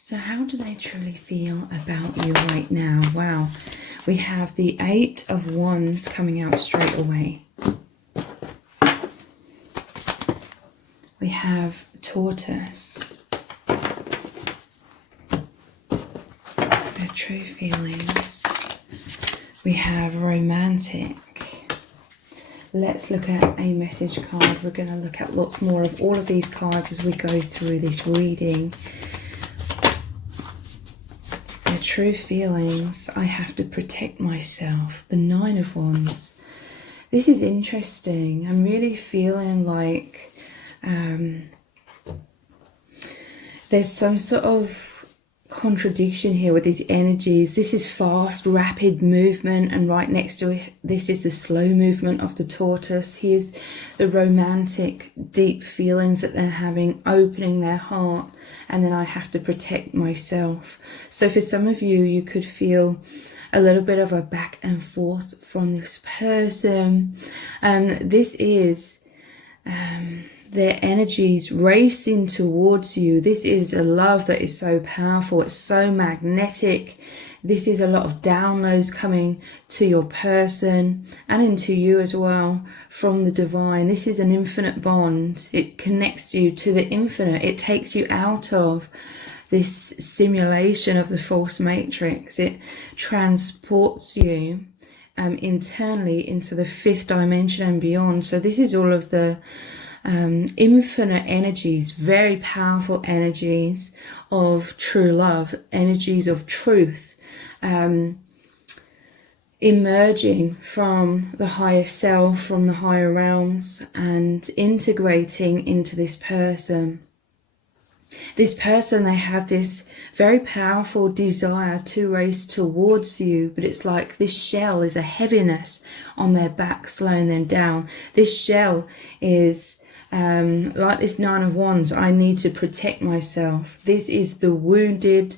So how do they truly feel about you right now? Wow. We have the 8 of Wands coming out straight away. We have Tortoise. Their true feelings. We have Romantic. Let's look at a message card. We're going to look at lots more of all of these cards as we go through this reading. Their true feelings. I have to protect myself. The 9 of Wands. This is interesting. I'm really feeling like there's some sort of contradiction here with these energies. This is fast, rapid movement, and right next to it, this is the slow movement of the tortoise. Here's the romantic, deep feelings that they're having, opening their heart, and then I have to protect myself. So for some of you, you could feel a little bit of a back and forth from this person. This is their energies racing towards you. This is a love that is so powerful. It's so magnetic. This is a lot of downloads coming to your person and into you as well from the divine. This is an infinite bond. It connects you to the infinite. It takes you out of this simulation of the false matrix. It transports you internally into the 5th dimension and beyond. So this is all of the infinite energies, very powerful energies of true love, energies of truth, emerging from the higher self, from the higher realms, and integrating into this person. This person, they have this very powerful desire to race towards you, but it's like this shell is a heaviness on their back, slowing them down. This shell is like this 9 of Wands. I need to protect myself. This is the wounded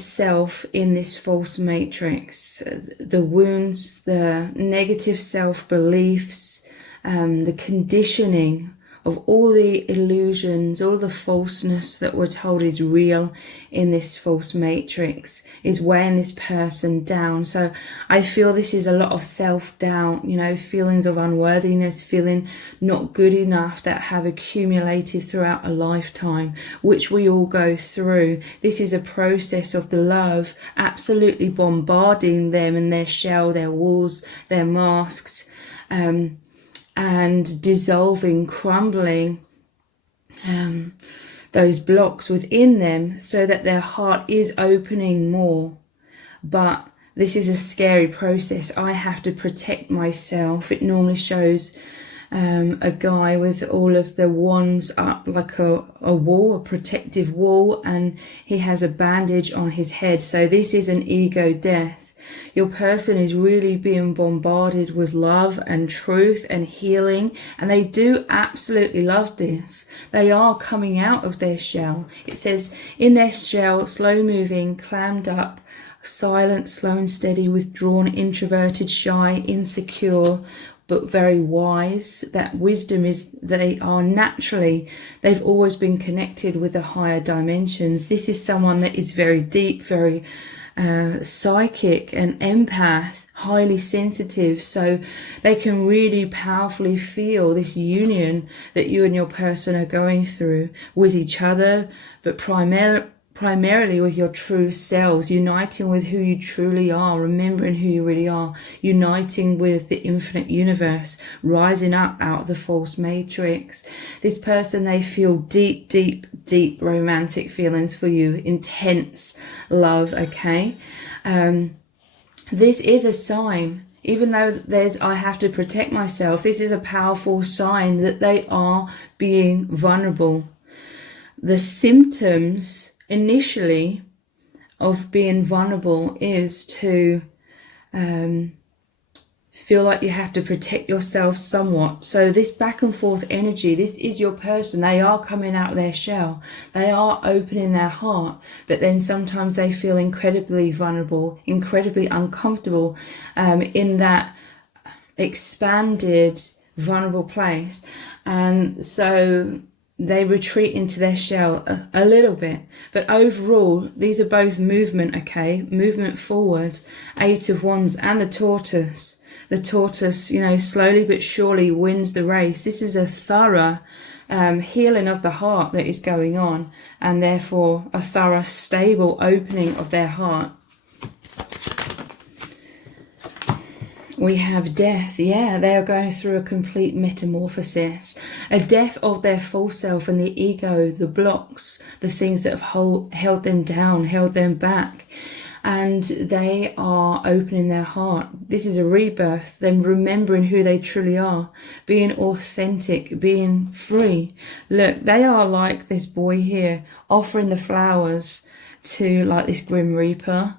self in this false matrix. The wounds, the negative self-beliefs, the conditioning of all the illusions, all the falseness that we're told is real in this false matrix is weighing this person down. So I feel this is a lot of self-doubt, you know, feelings of unworthiness, feeling not good enough that have accumulated throughout a lifetime, which we all go through. This is a process of the love absolutely bombarding them and their shell, their walls, their masks, and dissolving, crumbling those blocks within them so that their heart is opening more. But this is a scary process. I have to protect myself. It normally shows a guy with all of the wands up like a wall, a protective wall, and he has a bandage on his head. So this is an ego death. Your person is really being bombarded with love and truth and healing, and they do absolutely love this. They are coming out of their shell. It says in their shell, slow moving, clammed up, silent, slow and steady, withdrawn, introverted, shy, insecure, but very wise. That wisdom is they are naturally, they've always been connected with the higher dimensions. This is someone that is very deep, very psychic and empath, highly sensitive, so they can really powerfully feel this union that you and your person are going through with each other, but primarily with your true selves, uniting with who you truly are, remembering who you really are, uniting with the infinite universe, rising up out of the false matrix. This person, they feel deep, deep, deep romantic feelings for you, intense love, okay? This is a sign, even though there's I have to protect myself, this is a powerful sign that they are being vulnerable. The symptoms initially of being vulnerable is to feel like you have to protect yourself somewhat. So this back and forth energy, this is your person. They are coming out of their shell. They are opening their heart, but then sometimes they feel incredibly vulnerable, incredibly uncomfortable in that expanded, vulnerable place. And so they retreat into their shell a little bit. But overall, these are both movement, okay? Movement forward. Eight of Wands and the tortoise. The tortoise, you know, slowly but surely wins the race. This is a thorough healing of the heart that is going on, and therefore a thorough, stable opening of their heart. We have death. Yeah, they are going through a complete metamorphosis, a death of their false self and the ego, the blocks, the things that have held them down, held them back. And they are opening their heart. This is a rebirth, them remembering who they truly are, being authentic, being free. Look, they are like this boy here, offering the flowers to like this Grim Reaper.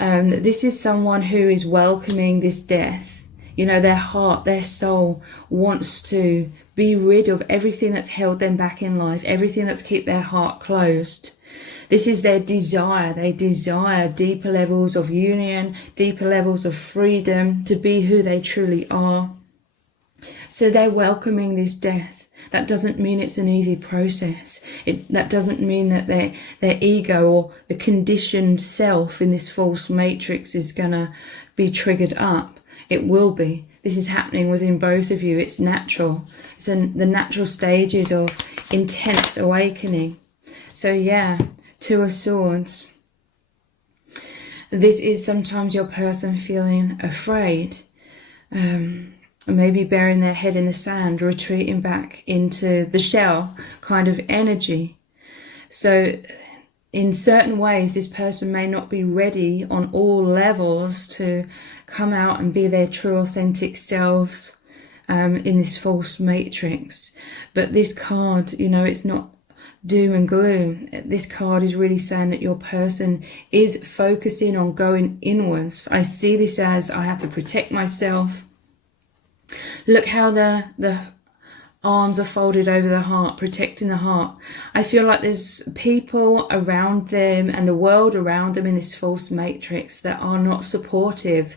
This is someone who is welcoming this death. You know, their heart, their soul wants to be rid of everything that's held them back in life, everything that's kept their heart closed. This is their desire. They desire deeper levels of union, deeper levels of freedom, to be who they truly are. So they're welcoming this death. That doesn't mean it's an easy process. That doesn't mean that their ego or the conditioned self in this false matrix is going to be triggered up. It will be. This is happening within both of you. It's natural. It's the natural stages of intense awakening. So yeah, Two of Swords. This is sometimes your person feeling afraid. Maybe burying their head in the sand, retreating back into the shell kind of energy. So in certain ways, this person may not be ready on all levels to come out and be their true authentic selves in this false matrix. But this card, you know, it's not doom and gloom. This card is really saying that your person is focusing on going inwards. I see this as, I have to protect myself. Look how the arms are folded over the heart, protecting the heart. I feel like there's people around them and the world around them in this false matrix that are not supportive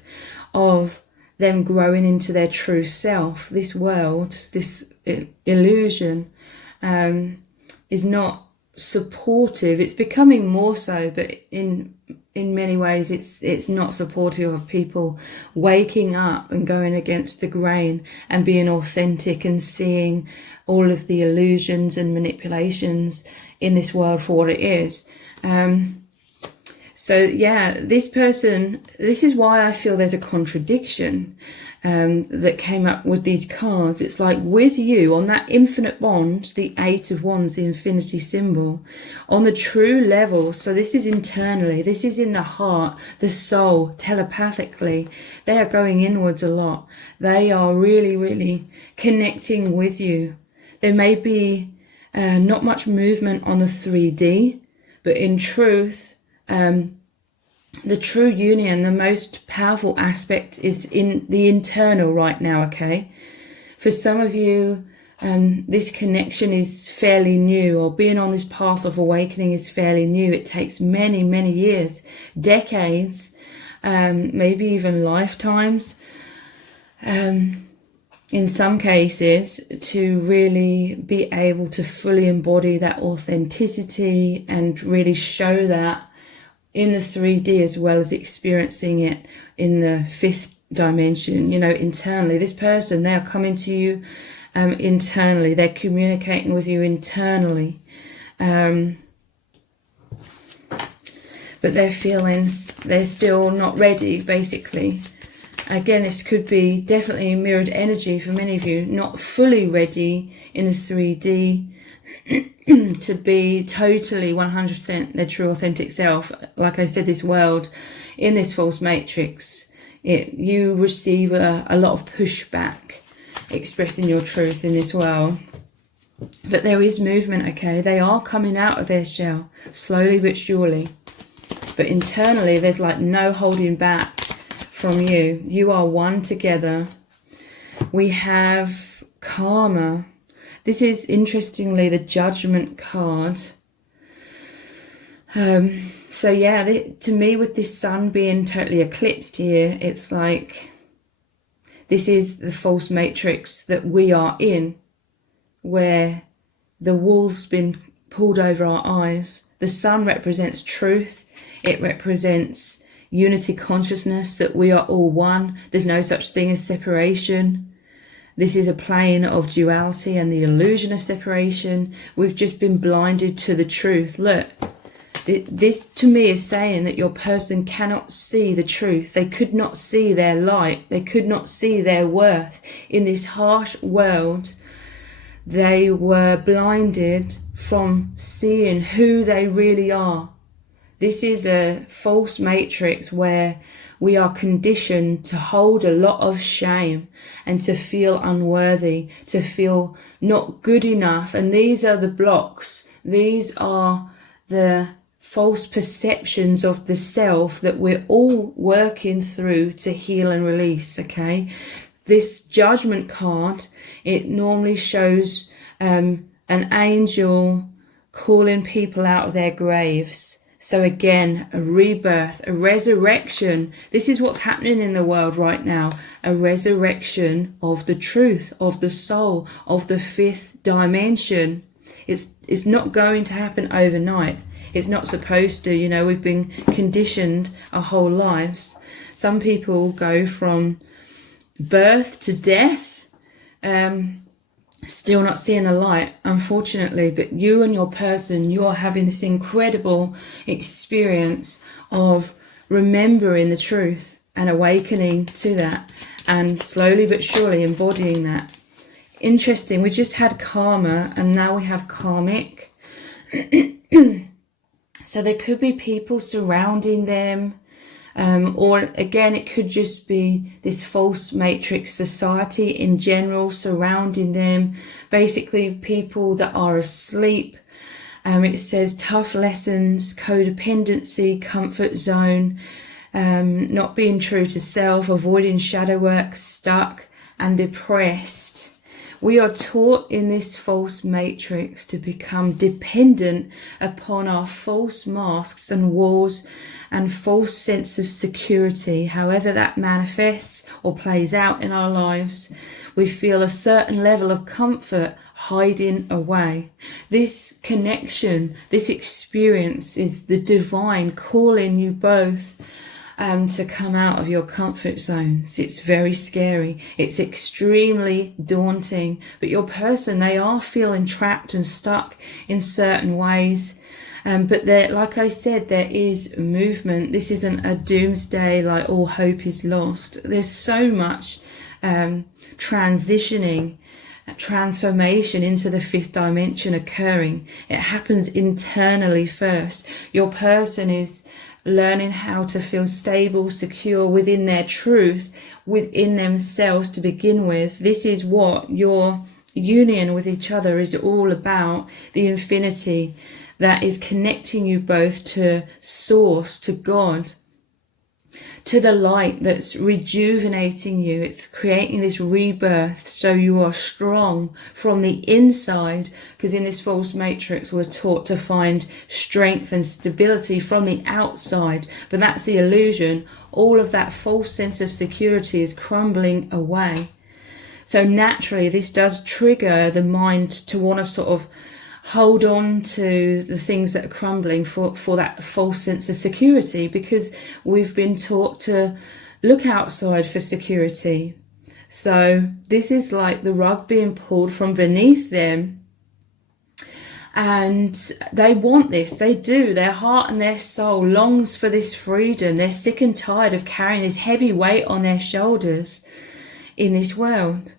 of them growing into their true self. This world, this illusion, is not supportive. It's becoming more so, but in many ways it's not supportive of people waking up and going against the grain and being authentic and seeing all of the illusions and manipulations in this world for what it is. So yeah, this person, this is why I feel there's a contradiction that came up with these cards. It's like with you on that infinite bond, the Eight of Wands, the infinity symbol, on the true level. So this is internally, this is in the heart, the soul, telepathically. They are going inwards a lot. They are really, really connecting with you. There may be not much movement on the 3D, but in truth, the true union, the most powerful aspect is in the internal right now, okay? For some of you, this connection is fairly new, or being on this path of awakening is fairly new. It takes many, many years, decades, maybe even lifetimes, in some cases, to really be able to fully embody that authenticity and really show that in the 3D as well as experiencing it in the 5th dimension, you know, internally. This person, they are coming to you internally. They're communicating with you internally. But their feelings, they're still not ready, basically. Again, this could be definitely mirrored energy for many of you, not fully ready in the 3D to be totally 100% their true authentic self. Like I said, this world, in this false matrix, you receive a lot of pushback expressing your truth in this world. But there is movement, okay? They are coming out of their shell, slowly but surely. But internally, there's like no holding back from you. You are one together. We have karma. This is, interestingly, the Judgment card. So yeah, to me, with this sun being totally eclipsed here, it's like this is the false matrix that we are in, where the wool's been pulled over our eyes. The sun represents truth. It represents unity consciousness, that we are all one. There's no such thing as separation. This is a plane of duality and the illusion of separation. We've just been blinded to the truth. Look, this to me is saying that your person cannot see the truth. They could not see their light. They could not see their worth. In this harsh world, they were blinded from seeing who they really are. This is a false matrix where we are conditioned to hold a lot of shame and to feel unworthy, to feel not good enough. And these are the blocks. These are the false perceptions of the self that we're all working through to heal and release, okay? This judgment card, it normally shows an angel calling people out of their graves. So again, a rebirth, a resurrection. This is what's happening in the world right now. A resurrection of the truth, of the soul, of the fifth dimension. It's not going to happen overnight. It's not supposed to. You know, we've been conditioned our whole lives. Some people go from birth to death, still not seeing the light, unfortunately. But you and your person, you're having this incredible experience of remembering the truth and awakening to that, and slowly but surely embodying that. Interesting, we just had karma and now we have karmic. So there could be people surrounding them, or again, it could just be this false matrix society in general surrounding them. Basically, people that are asleep. It says tough lessons, codependency, comfort zone, not being true to self, avoiding shadow work, stuck and depressed. We are taught in this false matrix to become dependent upon our false masks and walls and false sense of security. However that manifests or plays out in our lives, we feel a certain level of comfort hiding away. This connection, this experience is the divine calling you both to come out of your comfort zones. It's very scary. It's extremely daunting. But your person, they are feeling trapped and stuck in certain ways. But there, like I said, there is movement. This isn't a doomsday, like all hope is lost. There's so much transitioning, transformation into the fifth dimension occurring. It happens internally first. Your person is learning how to feel stable, secure within their truth, within themselves to begin with. This is what your union with each other is all about, the infinity that is connecting you both to source, to God, to the light that's rejuvenating you. It's creating this rebirth so you are strong from the inside, because in this false matrix we're taught to find strength and stability from the outside, but that's the illusion. All of that false sense of security is crumbling away. So naturally this does trigger the mind to want to sort of hold on to the things that are crumbling for that false sense of security, because we've been taught to look outside for security. So this is like the rug being pulled from beneath them, and they want this. They do. Their heart and their soul longs for this freedom. They're sick and tired of carrying this heavy weight on their shoulders in this world.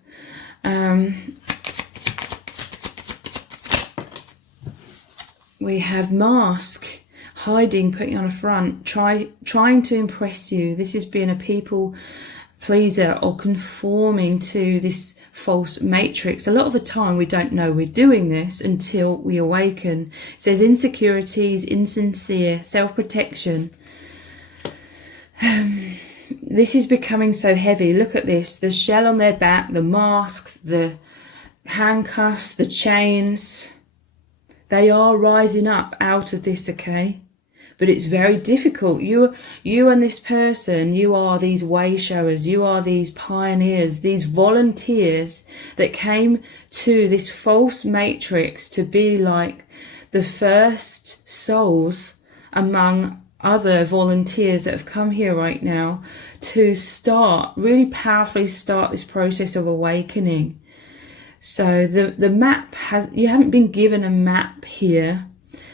We have mask, hiding, putting on a front, trying to impress you. This is being a people pleaser or conforming to this false matrix. A lot of the time we don't know we're doing this until we awaken. It says insecurities, insincere, self-protection. This is becoming so heavy. Look at this. The shell on their back, the mask, the handcuffs, the chains. They are rising up out of this, okay? but it's very difficult. You and this person, you are these way showers, you are these pioneers, these volunteers that came to this false matrix to be like the first souls among other volunteers that have come here right now to really powerfully start this process of awakening. So the map you haven't been given a map here.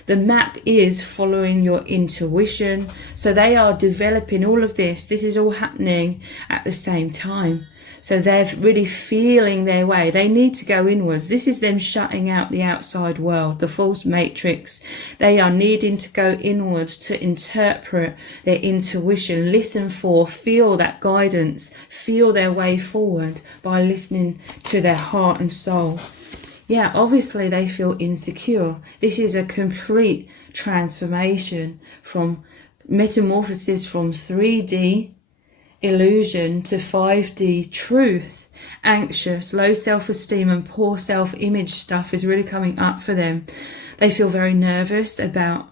The map is following your intuition. So they are developing all of this. This is all happening at the same time. So they're really feeling their way. They need to go inwards. This is them shutting out the outside world, the false matrix. They are needing to go inwards to interpret their intuition, listen for, feel that guidance, feel their way forward by listening to their heart and soul. Yeah, obviously they feel insecure. This is a complete transformation from metamorphosis from 3D illusion to 5D truth. Anxious, low self-esteem and poor self-image stuff is really coming up for them. They feel very nervous about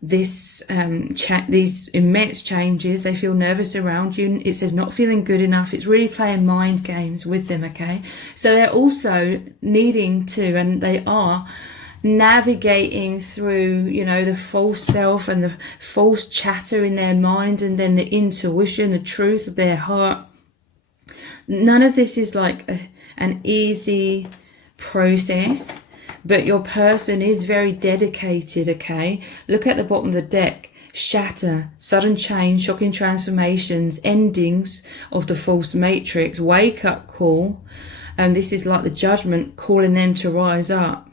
these immense changes. They feel nervous around you. It says not feeling good enough. It's really playing mind games with them, okay? So they're also needing to, and they are navigating through, you know, the false self and the false chatter in their mind, and then the intuition, the truth of their heart. None of this is like an easy process, but your person is very dedicated, okay? Look at the bottom of the deck. Shatter, sudden change, shocking transformations, endings of the false matrix, wake up call. And this is like the judgment calling them to rise up.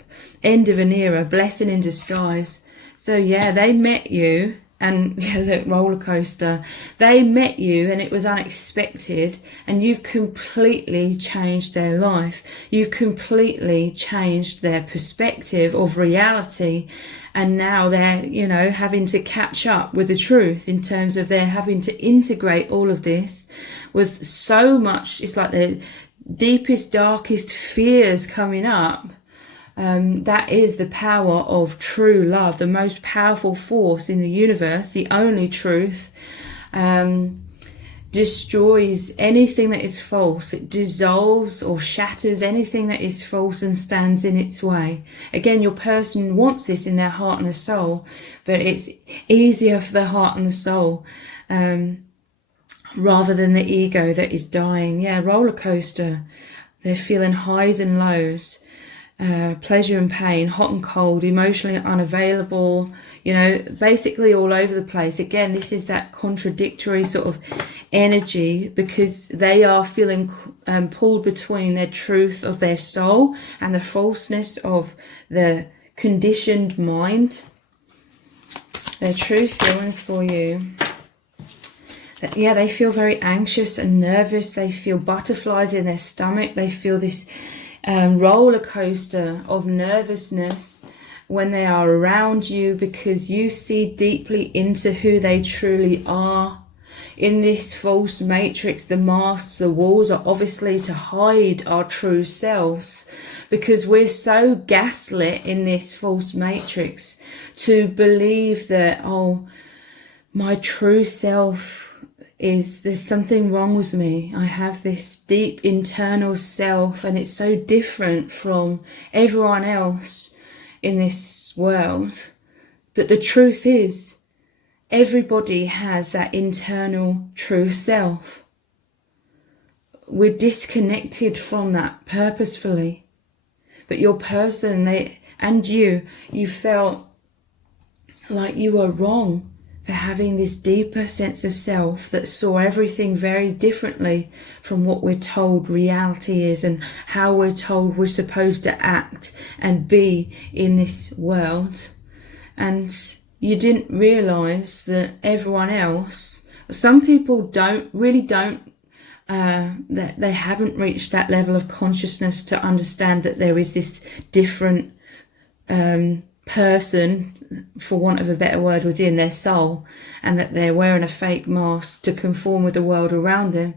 End of an era, blessing in disguise. So yeah, they met you, and yeah, look, roller coaster. They met you and it was unexpected, and you've completely changed their life. You've completely changed their perspective of reality, and now they're, you know, having to catch up with the truth in terms of they're having to integrate all of this with so much. It's like the deepest, darkest fears coming up. That is the power of true love, the most powerful force in the universe, the only truth. Destroys anything that is false. It dissolves or shatters anything that is false and stands in its way. Again, your person wants this in their heart and their soul, but it's easier for the heart and the soul rather than the ego that is dying. Yeah, roller coaster. They're feeling highs and lows. Pleasure and pain, hot and cold, emotionally unavailable, you know, basically all over the place. Again, this is that contradictory sort of energy, because they are feeling pulled between their truth of their soul and the falseness of the conditioned mind. Their true feelings for you. Yeah, they feel very anxious and nervous. They feel butterflies in their stomach. They feel this roller coaster of nervousness when they are around you, because you see deeply into who they truly are. In this false matrix, the masks, the walls are obviously to hide our true selves, because we're so gaslit in this false matrix to believe that, oh, my true self is, there's something wrong with me. I have this deep internal self, and it's so different from everyone else in this world. But the truth is, everybody has that internal true self. We're disconnected from that purposefully. But your person, you felt like you were wrong for having this deeper sense of self that saw everything very differently from what we're told reality is and how we're told we're supposed to act and be in this world. And you didn't realize that everyone else, some people don't, that they haven't reached that level of consciousness to understand that there is this different person, for want of a better word, within their soul, and that they're wearing a fake mask to conform with the world around them.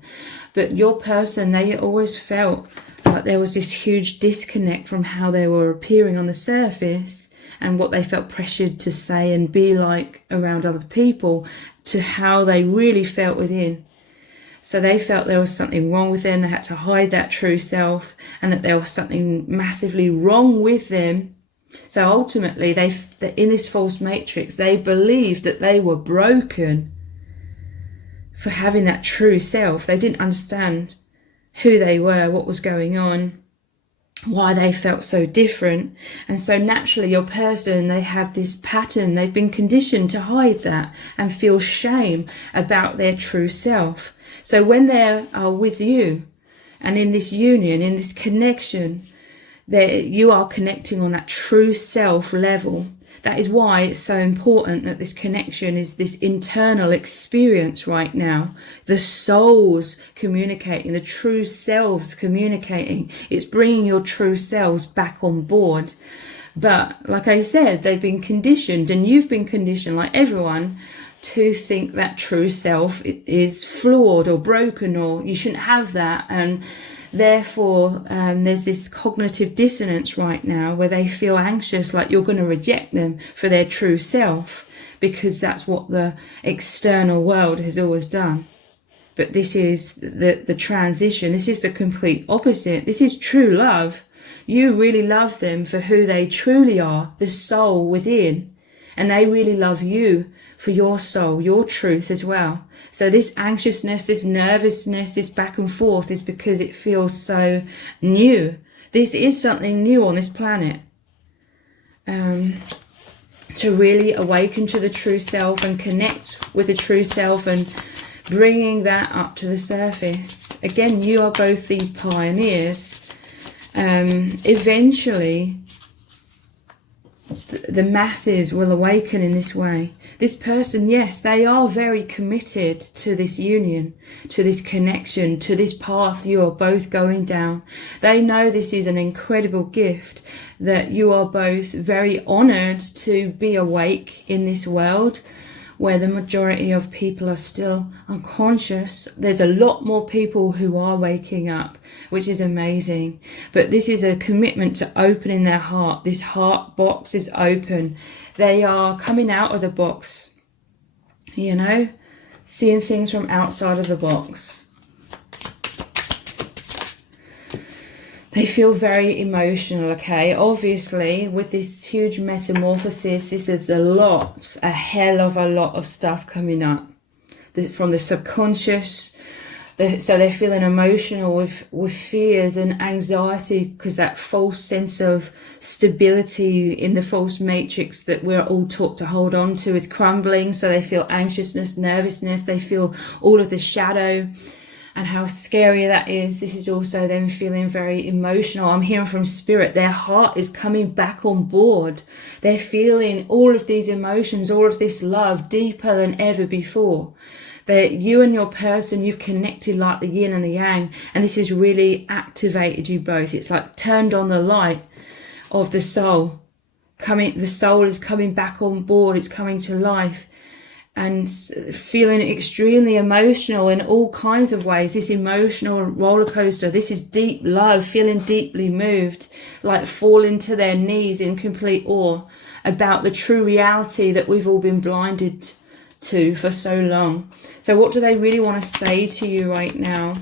But your person, they always felt like there was this huge disconnect from how they were appearing on the surface and what they felt pressured to say and be like around other people, to how they really felt within. So they felt there was something wrong with them. They had to hide that true self, and that there was something massively wrong with them. So ultimately, in this false matrix, they believed that they were broken for having that true self. They didn't understand who they were, what was going on, why they felt so different. And so naturally, your person, they have this pattern. They've been conditioned to hide that and feel shame about their true self. So when they are with you and in this union, in this connection, that you are connecting on that true self level. That is why it's so important that this connection is this internal experience right now. The souls communicating, the true selves communicating. It's bringing your true selves back on board. But like I said, they've been conditioned, and you've been conditioned, like everyone, to think that true self is flawed or broken, or you shouldn't have that. And therefore, there's this cognitive dissonance right now where they feel anxious, like you're going to reject them for their true self, because that's what the external world has always done. But this is the transition. This is the complete opposite. This is true love. You really love them for who they truly are, the soul within, and they really love you for your soul, your truth as well. So this anxiousness, this nervousness, this back and forth is because it feels so new. This is something new on this planet. To really awaken to the true self and connect with the true self and bringing that up to the surface. Again, you are both these pioneers. Eventually, the masses will awaken in this way. This person, yes, they are very committed to this union, to this connection, to this path you are both going down. They know this is an incredible gift, that you are both very honored to be awake in this world where the majority of people are still unconscious. There's a lot more people who are waking up, which is amazing. But this is a commitment to opening their heart. This heart box is open. They are coming out of the box, you know, seeing things from outside of the box. They feel very emotional, okay? Obviously, with this huge metamorphosis, this is a hell of a lot of stuff coming up. From the subconscious, so they're feeling emotional with fears and anxiety, because that false sense of stability in the false matrix that we're all taught to hold on to is crumbling. So they feel anxiousness, nervousness, they feel all of the shadow and how scary that is. This is also them feeling very emotional. I'm hearing from spirit, their heart is coming back on board. They're feeling all of these emotions, all of this love deeper than ever before. That you and your person, you've connected like the yin and the yang, and this has really activated you both. It's like turned on the light of the soul. The soul is coming back on board, it's coming to life. And feeling extremely emotional in all kinds of ways. This emotional roller coaster. This is deep love, feeling deeply moved, like falling to their knees in complete awe about the true reality that we've all been blinded to for so long. So what do they really want to say to you right now?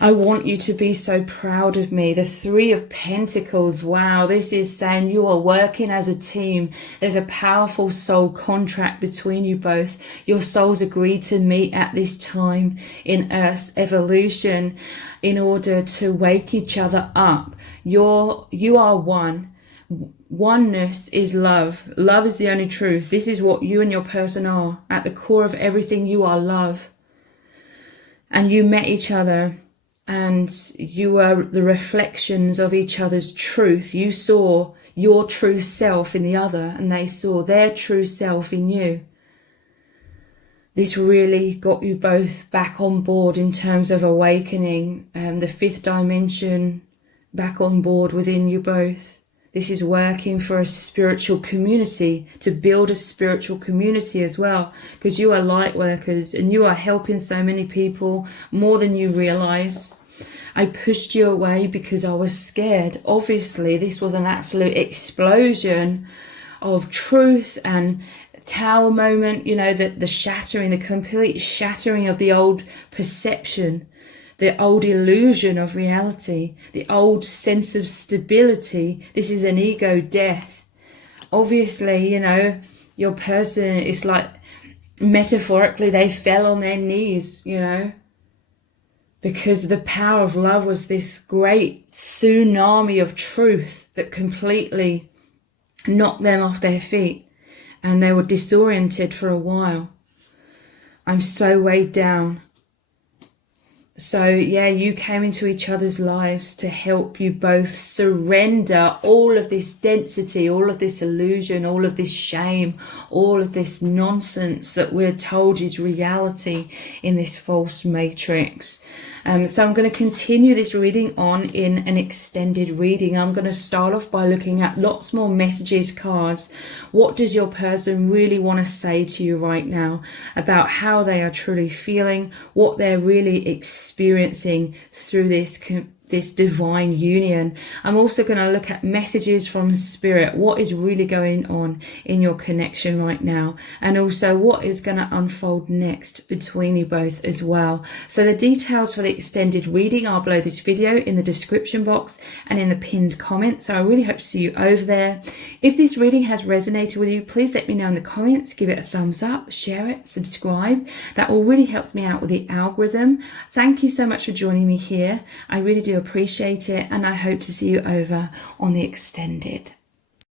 I want you to be so proud of me. The Three of Pentacles. Wow, this is saying you are working as a team. There's a powerful soul contract between you both. Your souls agreed to meet at this time in Earth's evolution in order to wake each other up. You are one. Oneness is love. Love is the only truth. This is what you and your person are. At the core of everything, you are love. And you met each other, and you were the reflections of each other's truth. You saw your true self in the other, and they saw their true self in you. This really got you both back on board in terms of awakening, the fifth dimension back on board within you both. This is working for a spiritual community, to build a spiritual community as well, because you are light workers and you are helping so many people more than you realize. I pushed you away because I was scared. Obviously, this was an absolute explosion of truth and tower moment, you know, the shattering, the complete shattering of the old perception, the old illusion of reality, the old sense of stability. This is an ego death. Obviously, you know, your person is like, metaphorically, they fell on their knees, you know, because the power of love was this great tsunami of truth that completely knocked them off their feet, and they were disoriented for a while. I'm so weighed down. So yeah, you came into each other's lives to help you both surrender all of this density, all of this illusion, all of this shame, all of this nonsense that we're told is reality in this false matrix. So I'm going to continue this reading on in an extended reading. I'm going to start off by looking at lots more messages, cards. What does your person really want to say to you right now about how they are truly feeling, what they're really experiencing through this divine union. I'm also going to look at messages from spirit. What is really going on in your connection right now, and also what is going to unfold next between you both as well. So the details for the extended reading are below this video in the description box and in the pinned comment. So I really hope to see you over there. If this reading has resonated with you, please let me know in the comments. Give it a thumbs up, share it, subscribe. That all really helps me out with the algorithm. Thank you so much for joining me here. I really do appreciate it, and I hope to see you over on the extended.